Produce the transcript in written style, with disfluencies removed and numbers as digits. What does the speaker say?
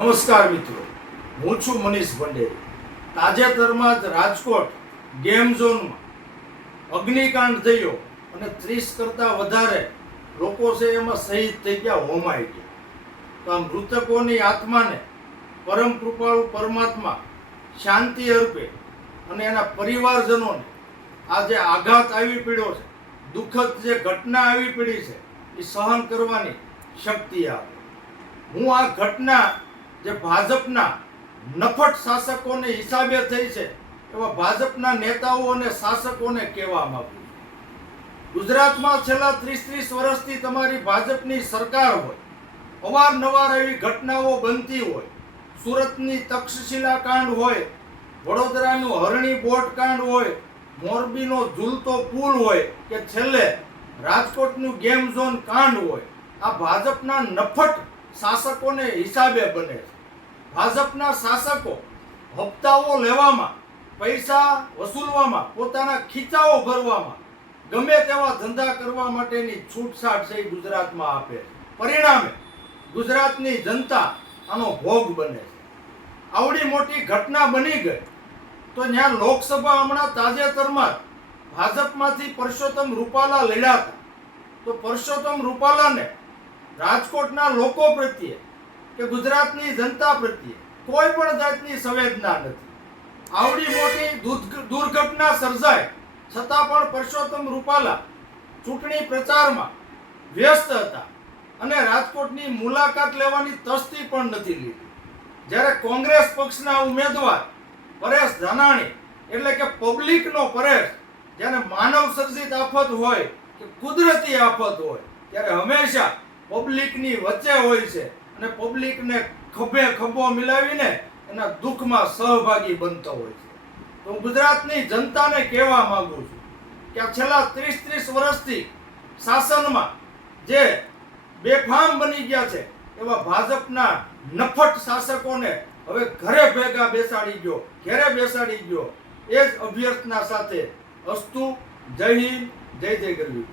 નમસ્કાર મિત્રો, હું છું મનીષ ભંડેરી. તાજેતરમાં જ રાજકોટ ગેમ ઝોનમાં અગ્નિકાંડ થયો અને 30 કરતાં વધારે લોકો છે એમાં શહીદ થઈ ગયા, હોમાઈ ગયા. તો આ મૃતકોની આત્માને પરમ કૃપાળુ પરમાત્મા શાંતિ અર્પે અને એના પરિવારજનોને આ જે આઘાત આવી પડ્યો છે, દુઃખદ જે ઘટના આવી પડી છે, એ સહન કરવાની શક્તિ આપે. હું આ ઘટના જે ભાજપના નફટ શાસકોને હિસાબે થઈ છે એવા ભાજપના નેતાઓ અને શાસકોને કહેવા માંગુ છું. ગુજરાતમાં છેલ્લા 30 વર્ષથી તમારી ભાજપની સરકાર હોય, અવારનવાર એવી ઘટનાઓ બનતી હોય. સુરતની તક્ષશિલા કાંડ હોય, વડોદરાનું હરણી બોટ કાંડ હોય, મોરબીનો ઝૂલતો પુલ હોય કે છેલ્લે રાજકોટનું ગેમ ઝોન કાંડ હોય. આ ભાજપના નફટ શાસકોને હિસાબે બને છે. ભાજપના શાસકો હપ્તાઓ લેવામાં, પૈસા વસૂલવામાં, પોતાના ખીચાઓ ભરવામાં, ગમે તેવા ધંધા કરવા માટેની છૂટછાટ છે ગુજરાતમાં આપે છે. પરિણામે ગુજરાતની જનતા આનો ભોગ બને છે. આવડી મોટી ઘટના બની ગઈ તો ત્યાં લોકસભા હમણાં તાજેતરમાં ભાજપમાંથી પરસોત્તમ રૂપાલા લડ્યા હતા. તો પરસોત્તમ રૂપાલાને રાજકોટના લોકો પ્રત્યે કે ગુજરાતની જનતા પ્રત્યે કોઈ પણ જાતની સંવેદના નથી. આવડી મોટી દુર્ઘટના સર્જાય છતાં પણ પરસોત્તમ રૂપાલા ચૂંટણી પ્રચારમાં વ્યસ્ત હતા અને રાજકોટની મુલાકાત લેવાની તસ્દી પણ નથી લીધી. જ્યારે કોંગ્રેસ પક્ષના ઉમેદવાર પરેશ ધાનાણી એટલે કે પબ્લિકનો પરેશ, જ્યારે માનવ સર્જિત આફત હોય કે કુદરતી આફત હોય ત્યારે હંમેશા પબ્લિકની વચ્ચે હોય છે અને પબ્લિકને ખભે ખભો મિલાવીને એના દુઃખમાં સહભાગી બનતો હોય છે. તો હું ગુજરાતની જનતાને કહેવા માંગુ છું કે આ છેલ્લા 30 વર્ષથી શાસનમાં જે બેફામ બની ગયા છે એવા ભાજપના નફટ શાસકોને હવે ઘરે બેસાડી ગયો એ જ અભ્યર્થના સાથે અસ્તુ. જય હિન્દ, જય જય ગરવી.